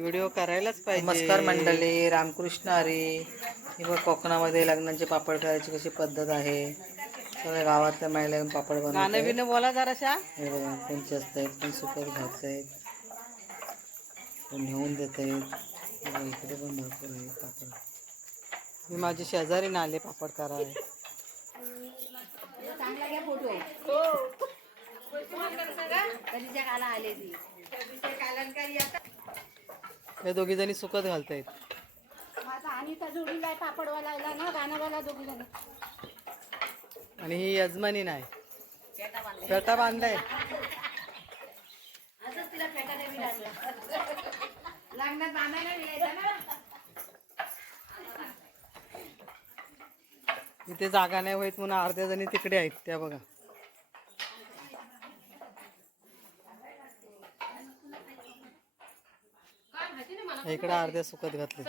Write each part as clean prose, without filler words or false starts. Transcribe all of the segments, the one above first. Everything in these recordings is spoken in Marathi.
व्हिडिओ करायलाच पाहिजे। नमस्कार मंडळी, रामकृष्ण हरी। ही बघ कोकणामध्ये लग्नाचे पापड करायची कशी पद्धत आहे। सगळ्या गावातल्या महिला येऊन पापड बनवतात। गाणं बिणं बोला जराशा। हे बघा कोणचे असतात, कोण सुकत घालतायत, कोण नेऊन देत आहेत। इकडे पण भरपूर आहे पापड। मी माझी शेजारी आले पापड करायला। हे दोघी जणी सुकत घालतायत। आणि त्या जोडीला पापडवाला ना गाण्यावाला दोघी जण। आणि ही यजमानी नाही, फेटा बांधलाय। इथे जागा नाही होत म्हणून अर्ध्या जणी तिकडे आहेत त्या बघा। इकडे अर्ध्या सुकत घातले।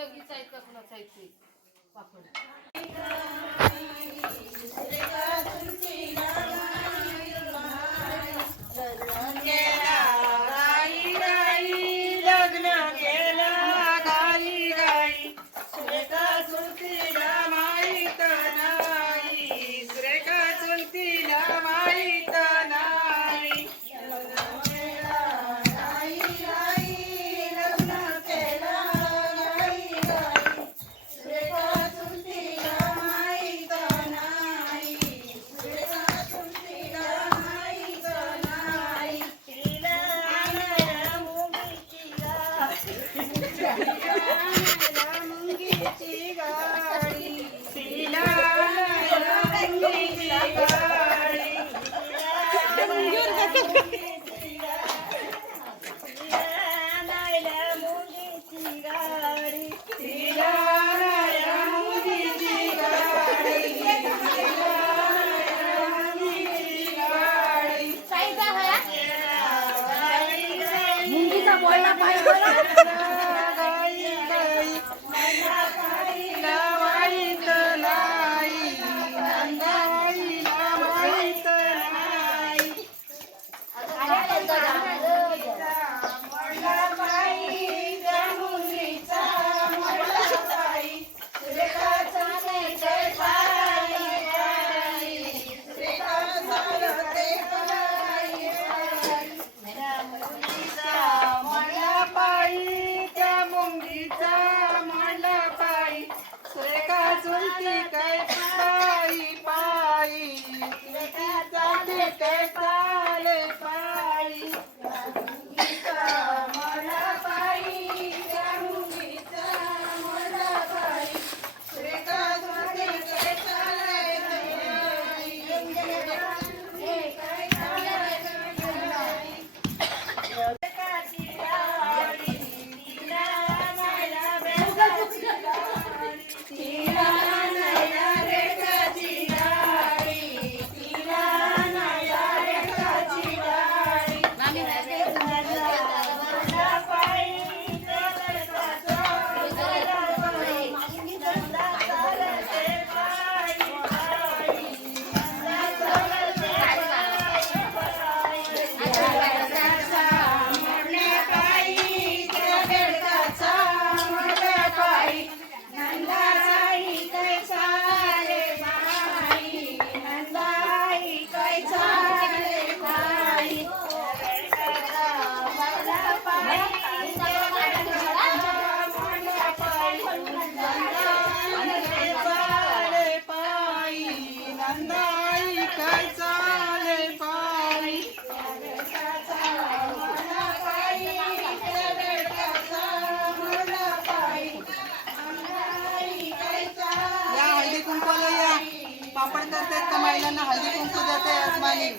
पापड करतायत का महिलांना हळदी कुंकू देते यजमानी।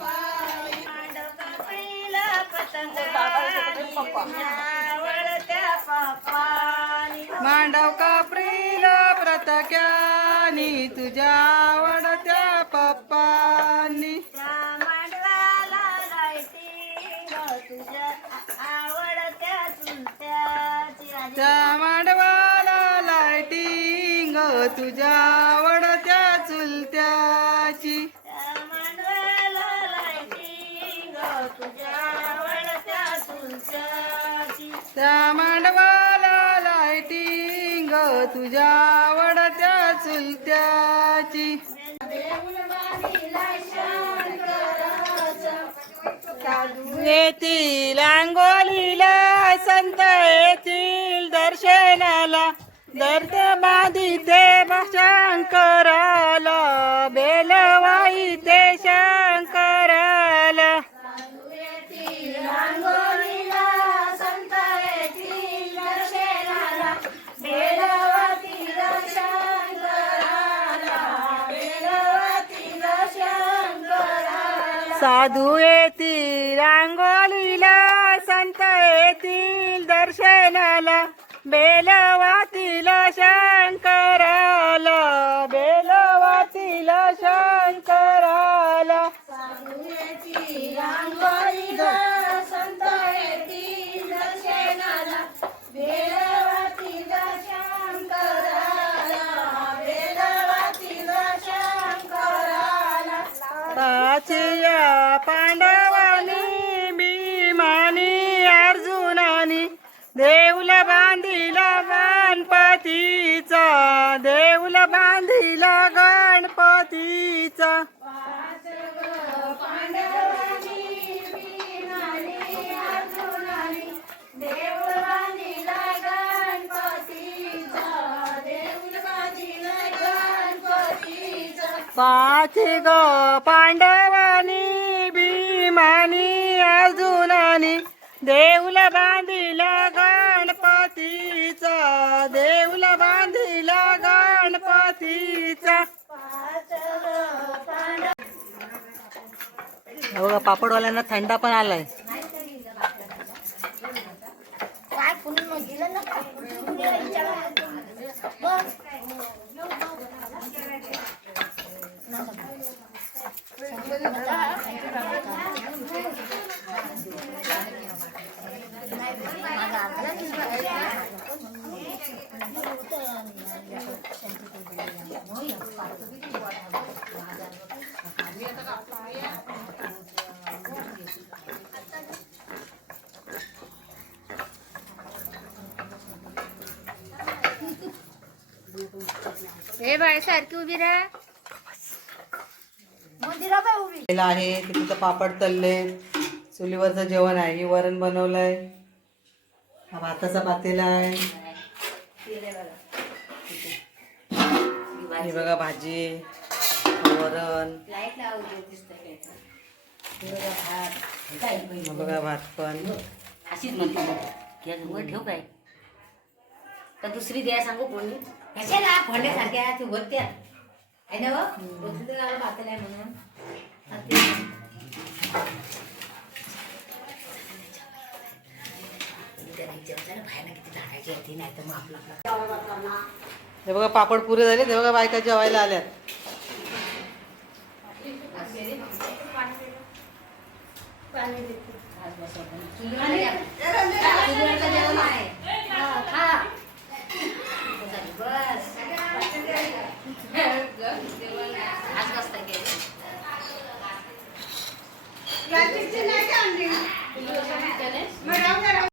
मांडव कापरील प्रतक्यानी तुझ्या आवडत्या पप्पानी। त्या मांडवाला लाईटिंग तुझ्या आवडत्या चुलत्याची। त्या मांडवाला तुझ्या आवडत्या चुलत्याची. येतील अंगोलीला संत येतील दर्शनाला, दर्द बांधिते शंकराला, बेलवाई ते शंकराला. साधू येतील अंगोलीला संत येतील दर्शनाला, बेलवातील शंकराला, बेलवातील शंकराला. पाचिया पांडवानी भीमानी अर्जुनानी, देऊल बांधिला गणपतीचा, देऊल बांधिला गणपतीचा. पाच ग पांडवानी भीमानी अर्जुनानी, देऊल बांधिला गणपतीचा, देऊल बांधिला गणपतीचा. बघा पापडवाल्यांना थंडा पण आलाय. हे बाय सारखी उभी राहा. आहे तिथं पापड तळले, चुलीवरचं जेवण आहे. ही वरण बनवलंय, हा भाताचा पातेला आहे. ही बघा भाजी, वरण, हा बघा भात पण. अशीच म्हणते वर ठेव काय तर दुसरी द्या सांगू कोणी कशाला फोडण्यासारख्या ते होत्या आहे ना पातळ आहे म्हणून. हे बघा पापड पुरे झाले. ते बघा बायका जेवायला आल्यात. जेवण आहे